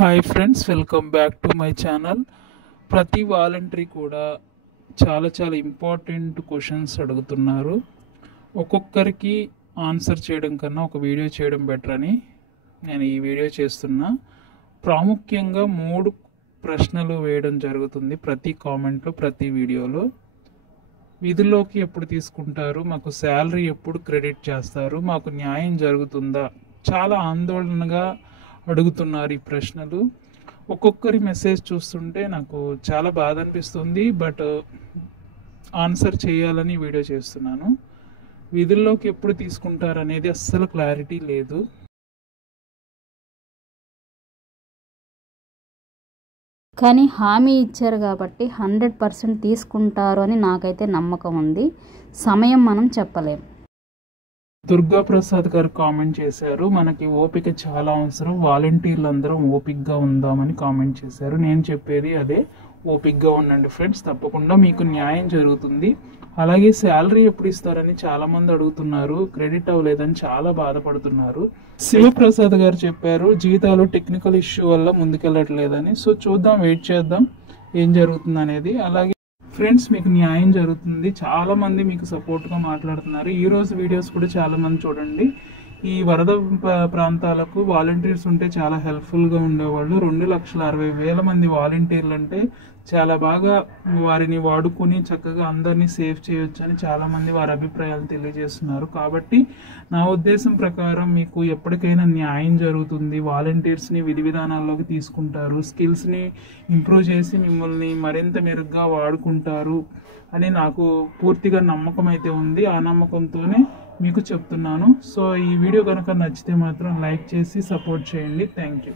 Hi friends, welcome back to my channel. ప్రతి voluntary కూడా చాలా ఇంపార్టెంట్ క్వశ్చన్స్ అడుగుతున్నారు. ఒక్కొక్కరికి ఆన్సర్ చేయడం కన్నా ఒక వీడియో చేయడం బెటర్ అని నేను ఈ వీడియో చేస్తున్నా. ప్రాముఖ్యంగా 3 ప్రశ్నలు వేయడం జరుగుతుంది ప్రతి కామెంట్లో, ప్రతి వీడియోలో. విధుల్లోకి ఎప్పుడు తీసుకుంటారు, మాకు శాలరీ ఎప్పుడు క్రెడిట్ చేస్తారు, మాకు న్యాయం జరుగుతుందా, చాలా ఆందోళనగా అడుగుతున్నారు ఈ ప్రశ్నలు. ఒక్కొక్కరి మెసేజ్ చూస్తుంటే నాకు చాలా బాధ అనిపిస్తుంది. బట్ ఆన్సర్ చేయాలని వీడియో చేస్తున్నాను. విధుల్లోకి ఎప్పుడు తీసుకుంటారు అనేది అస్సలు క్లారిటీ లేదు. కానీ హామీ ఇచ్చారు కాబట్టి 100% తీసుకుంటారు అని నాకైతే నమ్మకం ఉంది. సమయం మనం చెప్పలేం. దుర్గా ప్రసాద్ గారు కామెంట్ చేశారు, మనకి ఓపిక చాలా అవసరం, వాలంటీర్లు అందరం ఓపికగా ఉందామని కామెంట్ చేశారు. నేను చెప్పేది అదే, ఓపికగా ఉండండి ఫ్రెండ్స్, తప్పకుండా మీకు న్యాయం జరుగుతుంది. అలాగే శాలరీ ఎప్పుడు ఇస్తారని చాలా మంది అడుగుతున్నారు, క్రెడిట్ అవ్వలేదని చాలా బాధపడుతున్నారు. శివప్రసాద్ గారు చెప్పారు జీతాలు టెక్నికల్ ఇష్యూ వల్ల ముందుకెళ్ళట్లేదని. సో చూద్దాం, వెయిట్ చేద్దాం ఏం జరుగుతుంది అనేది. అలాగే ఫ్రెండ్స్, మీకు న్యాయం జరుగుతుంది. చాలా మంది మీకు సపోర్ట్గా మాట్లాడుతున్నారు. ఈ రోజు వీడియోస్ కూడా చాలా మంది చూడండి. ఈ వరద ప్రాంతాలకు వాలంటీర్స్ ఉంటే చాలా హెల్ప్ఫుల్గా ఉండేవాళ్ళు. 2,60,000 మంది వాలంటీర్లు అంటే చాలా బాగా వారిని వాడుకొని చక్కగా అందరినీ సేవ్ చేయొచ్చు అని చాలామంది వారి అభిప్రాయాలు తెలియజేస్తున్నారు. కాబట్టి నా ఉద్దేశం ప్రకారం మీకు ఎప్పటికైనా న్యాయం జరుగుతుంది. వాలంటీర్స్ని విధి విధానాల్లోకి తీసుకుంటారు, స్కిల్స్ని ఇంప్రూవ్ చేసి మిమ్మల్ని మరింత మెరుగ్గా వాడుకుంటారు అని నాకు పూర్తిగా నమ్మకం అయితే ఉంది. ఆ నమ్మకంతోనే మీకు చెప్తున్నాను. సో ఈ వీడియో కనుక నచ్చితే మాత్రం లైక్ చేసి సపోర్ట్ చేయండి. Thank you.